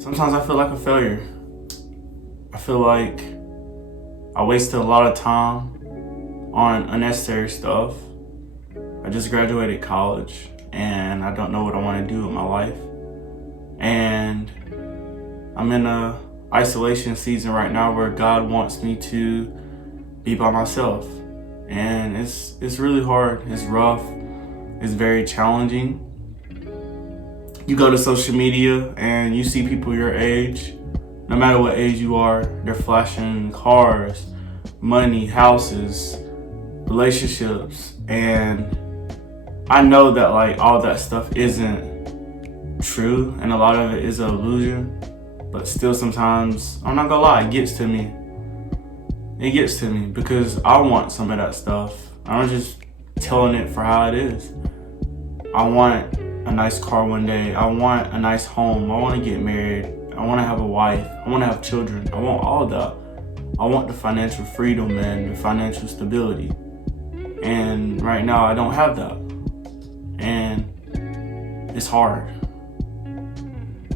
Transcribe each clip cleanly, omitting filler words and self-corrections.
Sometimes I feel like a failure. I feel like I wasted a lot of time on unnecessary stuff. I just graduated college and I don't know what I want to do with my life. And I'm in a isolation season right now where God wants me to be by myself. And it's really hard, it's rough, it's very challenging. You go to social media and you see people your age, no matter what age you are, they're flashing cars, money, houses, relationships, and I know that like all that stuff isn't true and a lot of it is an illusion, but still sometimes, I'm not gonna lie, it gets to me. It gets to me because I want some of that stuff. I'm just telling it for how it is. I want a nice car one day. I want a nice home. I want to get married. I want to have a wife. I want to have children. I want all that. I want the financial freedom and the financial stability. And right now I don't have that. And it's hard.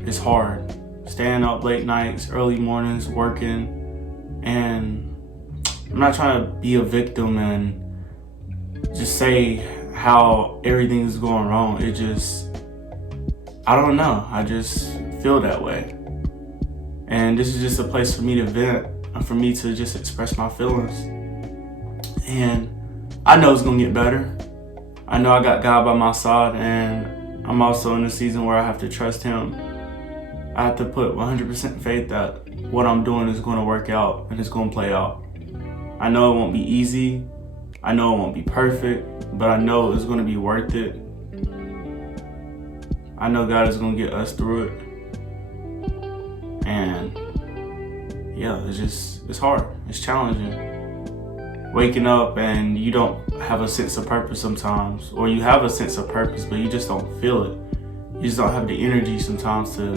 It's hard. Staying up late nights, early mornings, working. And I'm not trying to be a victim and just say how everything's going wrong. It just, I don't know. I just feel that way. And this is just a place for me to vent and for me to just express my feelings. And I know it's gonna get better. I know I got God by my side, and I'm also in a season where I have to trust Him. I have to put 100% faith that what I'm doing is gonna work out and it's gonna play out. I know it won't be easy. I know it won't be perfect, but I know it's gonna be worth it. I know God is gonna get us through it. And yeah, it's hard, it's challenging. Waking up and you don't have a sense of purpose sometimes, or you have a sense of purpose, but you just don't feel it. You just don't have the energy sometimes to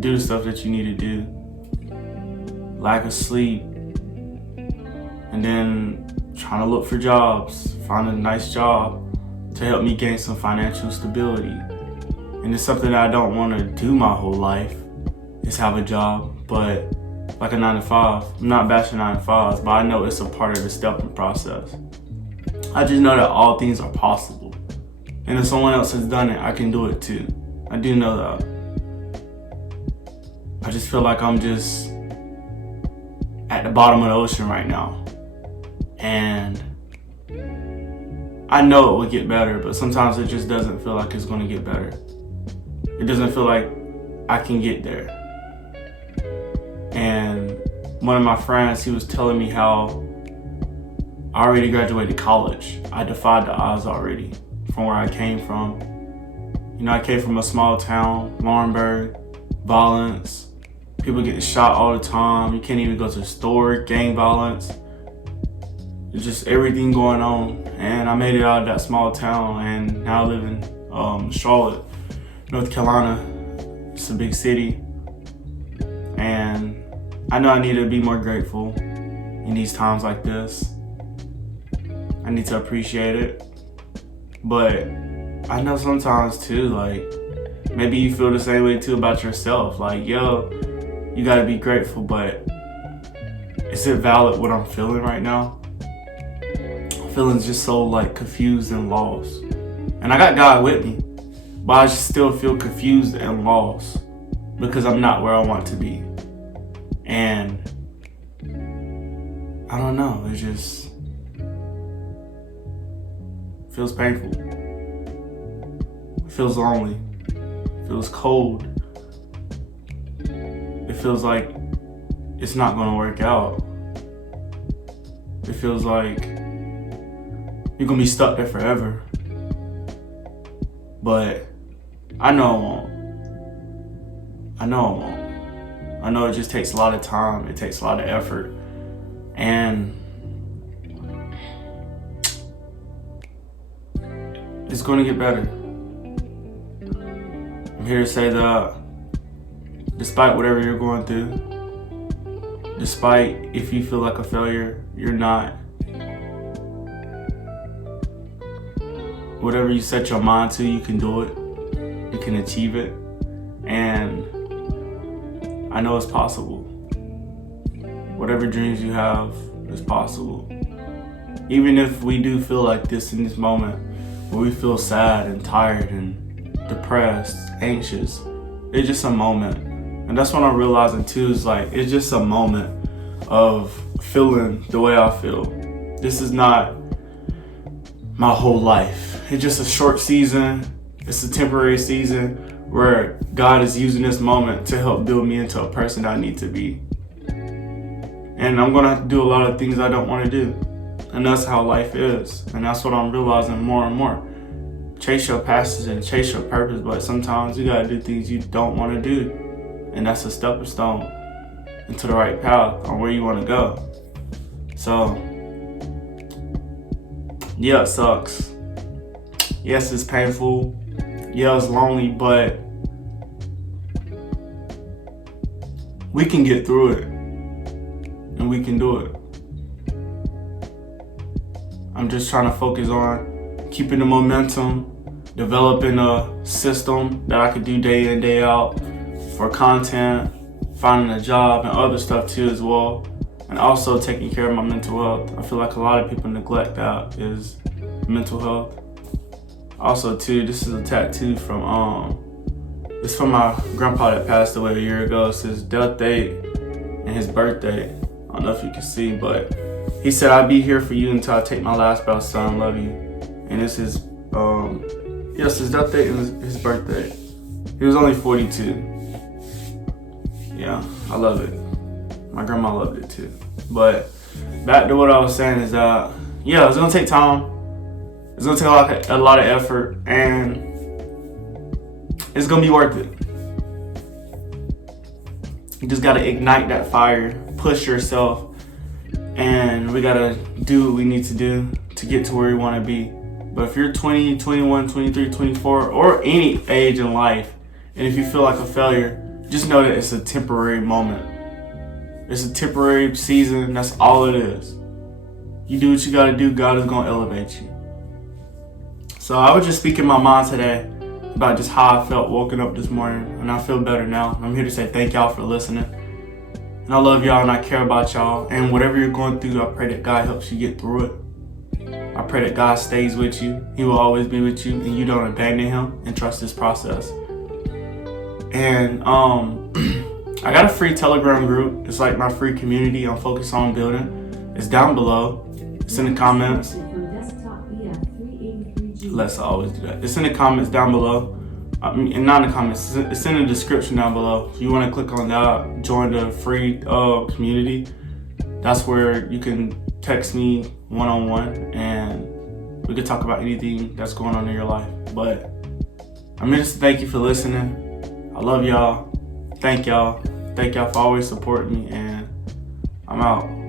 do the stuff that you need to do. Lack of sleep, and then trying to look for jobs, find a nice job to help me gain some financial stability. And it's something that I don't want to do my whole life, is have a job, but like a 9 to 5. I'm not bashing 9 to 5s, but I know it's a part of the stepping process. I just know that all things are possible. And if someone else has done it, I can do it too. I do know that. I just feel like I'm just at the bottom of the ocean right now. And I know it will get better, but sometimes it just doesn't feel like it's going to get better. It doesn't feel like I can get there. And one of my friends, he was telling me how I already graduated college. I defied the odds already from where I came from. You know, I came from a small town, Laurinburg, violence, people getting shot all the time. You can't even go to the store, gang violence. It's just everything going on. And I made it out of that small town and now I live in Charlotte, North Carolina. It's a big city. And I know I need to be more grateful in these times like this. I need to appreciate it. But I know sometimes too, like, maybe you feel the same way too about yourself. Like, yo, you gotta be grateful, but is it valid what I'm feeling right now? I'm feeling just so like confused and lost. And I got God with me, but I just still feel confused and lost because I'm not where I want to be. And I don't know, it just feels painful. It feels lonely. It feels cold. It feels like it's not gonna work out. It feels like you're gonna be stuck there forever. But I know it won't. I know it won't. I know it just takes a lot of time. It takes a lot of effort. And it's going to get better. I'm here to say that despite whatever you're going through, despite if you feel like a failure, you're not. Whatever you set your mind to, you can do it. You can achieve it. And I know it's possible. Whatever dreams you have is possible. Even if we do feel like this in this moment, where we feel sad and tired and depressed, anxious, it's just a moment. And that's what I'm realizing too, is like, it's just a moment of feeling the way I feel. This is not my whole life. It's just a short season. It's a temporary season where God is using this moment to help build me into a person I need to be. And I'm gonna have to do a lot of things I don't want to do. And that's how life is. And that's what I'm realizing more and more. Chase your passion and chase your purpose, but sometimes you gotta do things you don't want to do. And that's a stepping stone into the right path on where you want to go. So, yeah, it sucks. Yes, it's painful. Yeah, it's lonely, but we can get through it. And we can do it. I'm just trying to focus on keeping the momentum, developing a system that I could do day in, day out for content, finding a job and other stuff too as well. And also taking care of my mental health. I feel like a lot of people neglect that, is mental health. Also too, this is a tattoo from it's from my grandpa that passed away a year ago. It's his death date and his birthday. I don't know if you can see, but he said, "I'll be here for you until I take my last breath, son. Love you." And it's his his death date and his birthday. He was only 42. Yeah, I love it. My grandma loved it too. But back to what I was saying is that, yeah, it's gonna take time. It's gonna take a lot of effort, and it's gonna be worth it. You just gotta ignite that fire, push yourself, and we gotta do what we need to do to get to where we wanna be. But if you're 20, 21, 23, 24, or any age in life, and if you feel like a failure, just know that it's a temporary moment. It's a temporary season, that's all it is. You do what you gotta do, God is gonna elevate you. So I was just speaking my mind today about just how I felt waking up this morning, and I feel better now. I'm here to say thank y'all for listening. And I love y'all and I care about y'all. And whatever you're going through, I pray that God helps you get through it. I pray that God stays with you. He will always be with you, and you don't abandon him and trust this process. And I got a free Telegram group. It's like my free community I'm focused on building. It's down below. It's in the comments. Let's always do that. It's in the comments down below. I mean, not in the comments. It's in the description down below. If you want to click on that, join the free community. That's where you can text me one-on-one, and we can talk about anything that's going on in your life. But I'm here to thank you for listening. I love y'all. Thank y'all. Thank y'all for always supporting me, and I'm out.